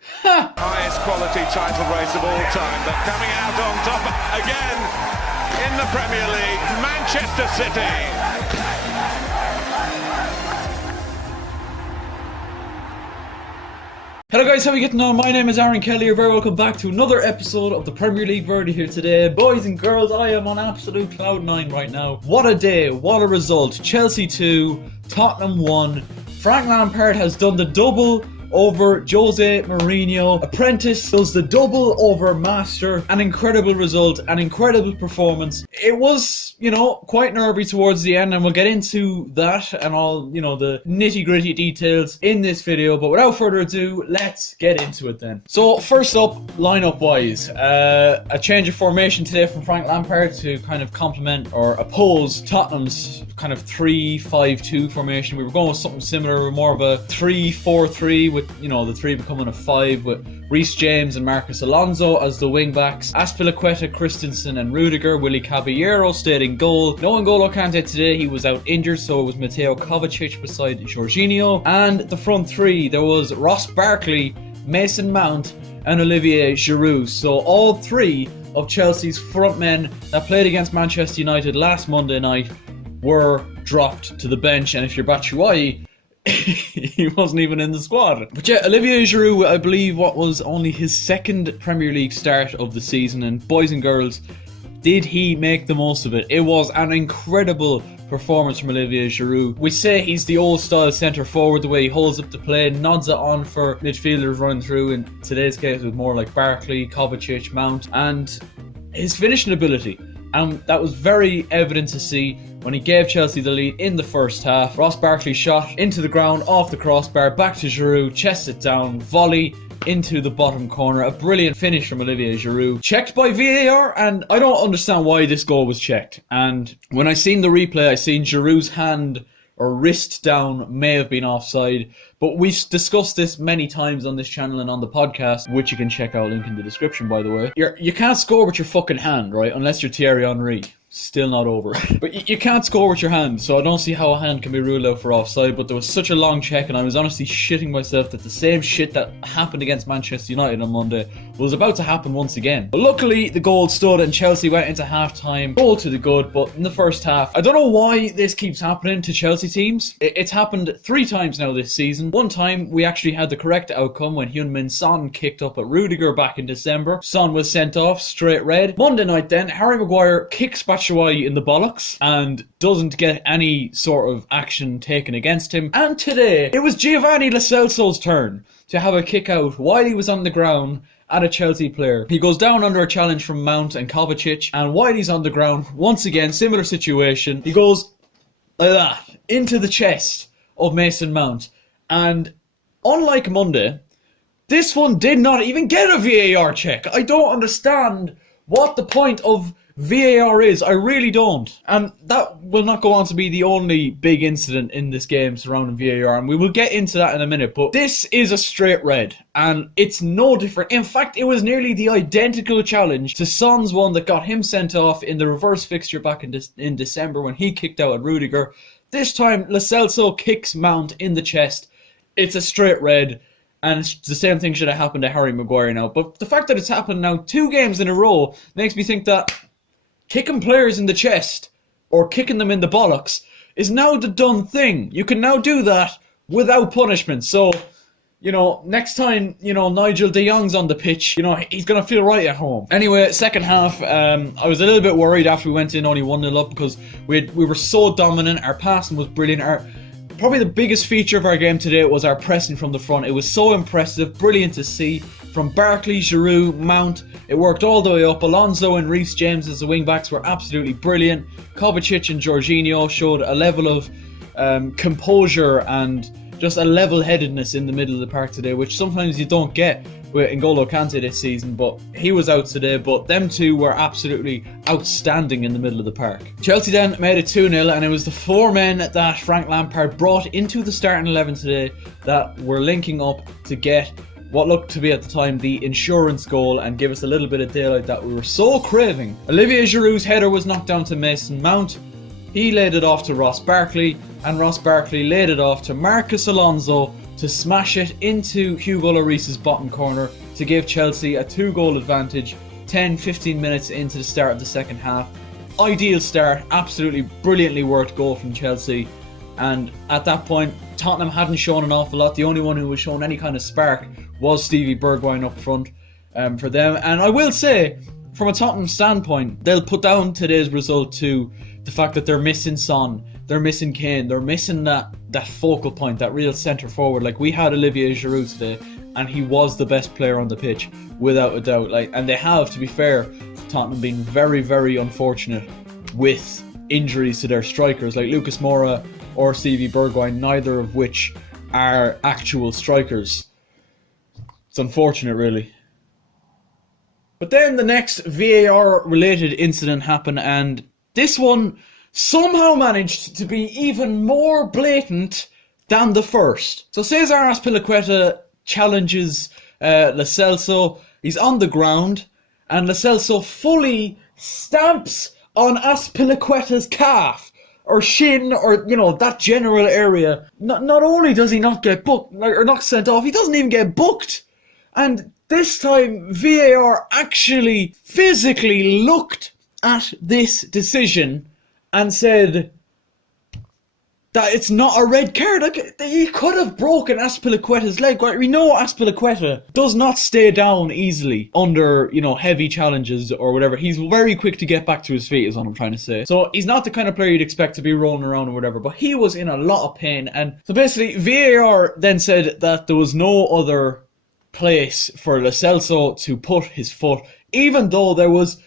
Highest quality title race of all time, but coming out on top again in the Premier League, Manchester City. Hello guys, how are we getting on? My name is Aaron Kelly. You're very welcome back to another episode of the Premier League Verdi here today. Boys and girls, I am on absolute cloud nine right now. What a day, what a result. Chelsea 2, Tottenham 1. Frank Lampard has done the double over Jose Mourinho. Apprentice does the double over master. An incredible result, an incredible performance. It was, quite nervy towards the end, and we'll get into that and all, the nitty-gritty details in this video. But without further ado, let's get into it then. So first up, lineup-wise, a change of formation today from Frank Lampard to kind of complement or oppose Tottenham's kind of 3-5-2 formation. We were going with something similar, more of a 3-4-3 with, the three becoming a 5 with Reece James and Marcus Alonso as the wing backs, Azpilicueta, Christensen and Rudiger. Willy Caballero stayed in goal. No N'Golo Kante today, he was out injured, so it was Mateo Kovacic beside Jorginho. And the front three, there was Ross Barkley, Mason Mount and Olivier Giroud. So all three of Chelsea's front men that played against Manchester United last Monday night were dropped to the bench. And if you're Batshuayi, he wasn't even in the squad. But yeah, Olivier Giroud, I believe what was only his second Premier League start of the season, and boys and girls, did he make the most of it? It was an incredible performance from Olivier Giroud. We say he's the old style centre forward, the way he holds up the play, nods it on for midfielders running through. In today's case, it was more like Barkley, Kovacic, Mount, and his finishing ability. And that was very evident to see when he gave Chelsea the lead in the first half. Ross Barkley shot into the ground, off the crossbar, back to Giroud, chests it down, volley into the bottom corner. A brilliant finish from Olivier Giroud. Checked by VAR, and I don't understand why this goal was checked. And when I seen the replay, I seen Giroud's hand or wrist down may have been offside. But we've discussed this many times on this channel and on the podcast, which you can check out, link in the description, by the way. You can't score with your fucking hand, right? Unless you're Thierry Henry. Still not over. But you can't score with your hand, so I don't see how a hand can be ruled out for offside. But there was such a long check, and I was honestly shitting myself that the same shit that happened against Manchester United on Monday was about to happen once again. But luckily, the goal stood and Chelsea went into half-time. Goal to the good, but in the first half, I don't know why this keeps happening to Chelsea teams. It's happened 3 times now this season. One time, we actually had the correct outcome when Heung-min Son kicked up at Rudiger back in December. Son was sent off, straight red. Monday night then, Harry Maguire kicks Batshuayi in the bollocks and doesn't get any sort of action taken against him. And today, it was Giovanni Lo Celso's turn to have a kick out while he was on the ground at a Chelsea player. He goes down under a challenge from Mount and Kovacic, and while he's on the ground, once again, similar situation, he goes like that into the chest of Mason Mount. And unlike Monday, this one did not even get a VAR check. I don't understand what the point of VAR is. I really don't. And that will not go on to be the only big incident in this game surrounding VAR, and we will get into that in a minute. But this is a straight red, and it's no different. In fact, it was nearly the identical challenge to Son's one that got him sent off in the reverse fixture back in December when he kicked out at Rudiger. This time, Lo Celso kicks Mount in the chest. It's a straight red, and the same thing should have happened to Harry Maguire now. But the fact that it's happened now 2 games in a row makes me think that kicking players in the chest or kicking them in the bollocks is now the done thing. You can now do that without punishment. So, next time, Nigel de Jong's on the pitch, he's going to feel right at home. Anyway, second half, I was a little bit worried after we went in only 1-0 up because we were so dominant. Our passing was brilliant. Probably the biggest feature of our game today was our pressing from the front. It was so impressive, brilliant to see. From Barkley, Giroud, Mount, it worked all the way up. Alonso and Reece James as the wing-backs were absolutely brilliant. Kovacic and Jorginho showed a level of composure and just a level-headedness in the middle of the park today, which sometimes you don't get with N'Golo Kante this season, but he was out today. But them two were absolutely outstanding in the middle of the park. Chelsea then made it 2-0, and it was the 4 men that Frank Lampard brought into the starting 11 today that were linking up to get what looked to be at the time the insurance goal and give us a little bit of daylight that we were so craving. Olivier Giroud's header was knocked down to Mason Mount. He laid it off to Ross Barkley, and Ross Barkley laid it off to Marcus Alonso to smash it into Hugo Lloris's bottom corner to give Chelsea a 2-goal advantage 10-15 minutes into the start of the second half. Ideal start, absolutely brilliantly worked goal from Chelsea, and at that point Tottenham hadn't shown an awful lot. The only one who was showing any kind of spark was Stevie Bergwijn up front for them. And I will say, from a Tottenham standpoint, they'll put down today's result to the fact that they're missing Son, they're missing Kane, they're missing that focal point, that real centre forward. Like, we had Olivier Giroud today, and he was the best player on the pitch, without a doubt. Like, and they have, to be fair, Tottenham been very, very unfortunate with injuries to their strikers, like Lucas Moura or Stevie Bergwijn, neither of which are actual strikers. It's unfortunate, really. But then the next VAR-related incident happened, and this one somehow managed to be even more blatant than the first. So Cesar Azpilicueta challenges Lo Celso. He's on the ground, and Lo Celso fully stamps on Azpilicueta's calf or shin, or, you know, that general area. Not only does he not get booked, or not sent off, he doesn't even get booked. And this time VAR actually physically looked at this decision and said that it's not a red card. Like, he could have broken Azpilicueta's leg. We know Azpilicueta does not stay down easily under, you know, heavy challenges or whatever. He's very quick to get back to his feet, is what I'm trying to say. So he's not the kind of player you'd expect to be rolling around or whatever, but he was in a lot of pain. And so basically VAR then said that there was no other place for Lo Celso to put his foot, even though there was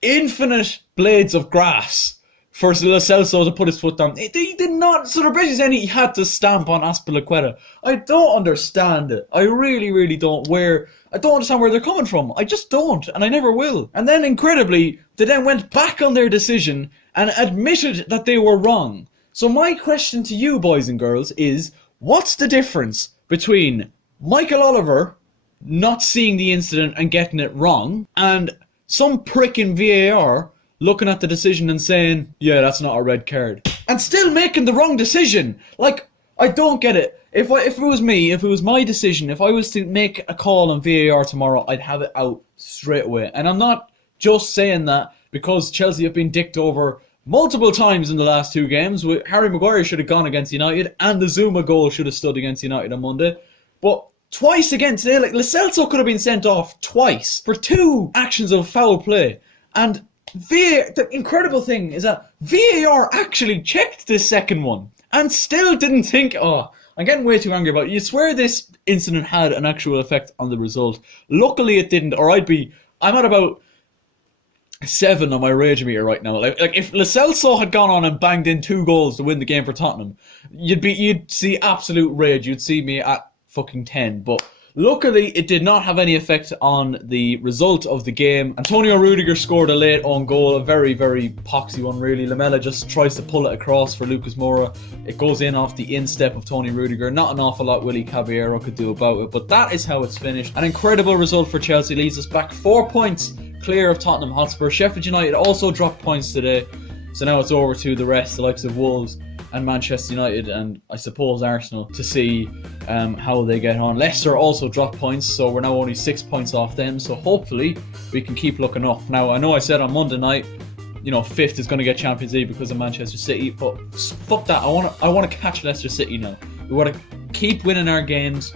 infinite blades of grass for Lo Celso to put his foot down. He did not. So they're basically saying he had to stamp on Azpilicueta. I don't understand it. I really, really don't. I don't understand where they're coming from. I just don't, and I never will. And then, incredibly, they then went back on their decision and admitted that they were wrong. So my question to you, boys and girls, is what's the difference between Michael Oliver not seeing the incident and getting it wrong, and some prick in VAR looking at the decision and saying, yeah, that's not a red card, and still making the wrong decision? Like, I don't get it. If it was me, if it was my decision, if I was to make a call on VAR tomorrow, I'd have it out straight away. And I'm not just saying that because Chelsea have been dicked over multiple times in the last 2 games. Harry Maguire should have gone against United, and the Zuma goal should have stood against United on Monday. But twice again today, like, Lo Celso could have been sent off twice for 2 actions of foul play. And the incredible thing is that VAR actually checked this second one and still didn't think, oh, I'm getting way too angry about it. You swear this incident had an actual effect on the result. Luckily it didn't, or I'm at about 7 on my rage meter right now. Like if Lo Celso had gone on and banged in 2 goals to win the game for Tottenham, you'd see absolute rage. You'd see me at fucking 10. But luckily it did not have any effect on the result of the game. Antonio Rudiger scored a late own goal, a very, very poxy one really. Lamela just tries to pull it across for Lucas Moura. It goes in off the instep of Tony Rudiger. Not an awful lot Willy Caballero could do about it, but that is how it's finished. An incredible result for Chelsea, leads us back 4 points clear of Tottenham Hotspur. Sheffield United also dropped points today, so now it's over to the rest, the likes of Wolves and Manchester United, and I suppose Arsenal, to see how they get on. Leicester also dropped points, so we're now only 6 points off them, so hopefully we can keep looking up. Now, I know I said on Monday night, you know, 5th is going to get Champions League because of Manchester City, but fuck that. I want to catch Leicester City now. We want to keep winning our games.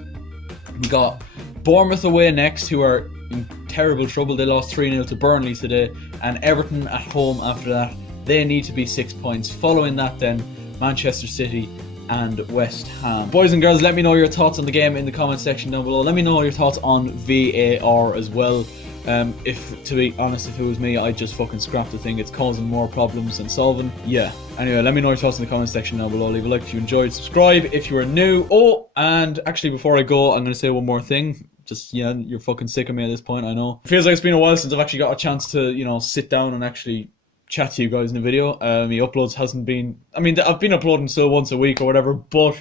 We got Bournemouth away next, who are in terrible trouble. They lost 3-0 to Burnley today, and Everton at home after that. They need to be 6 points. Following that then, Manchester City and West Ham. Boys and girls, let me know your thoughts on the game in the comment section down below. Let me know your thoughts on VAR as well. If, to be honest, if it was me, I'd just fucking scrap the thing. It's causing more problems than solving. Yeah. Anyway, let me know your thoughts in the comment section down below. Leave a like if you enjoyed. Subscribe if you are new. Oh, and actually before I go, I'm going to say one more thing. Just, yeah, you're fucking sick of me at this point, I know. It feels like it's been a while since I've actually got a chance to, you know, sit down and actually chat to you guys in a video. My uploads hasn't been, I mean, I've been uploading still once a week or whatever, but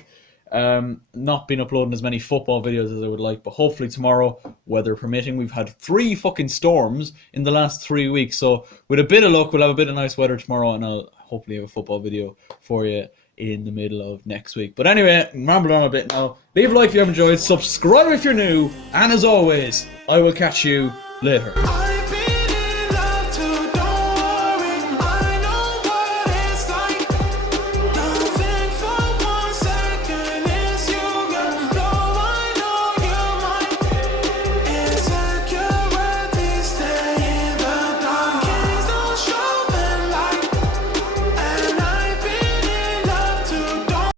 not been uploading as many football videos as I would like. But hopefully tomorrow, weather permitting. We've had 3 fucking storms in the last 3 weeks, so with a bit of luck we'll have a bit of nice weather tomorrow, and I'll hopefully have a football video for you in the middle of next week. But anyway, I'm rambling on a bit now. Leave a like if you have enjoyed, subscribe if you're new, and as always, I will catch you later.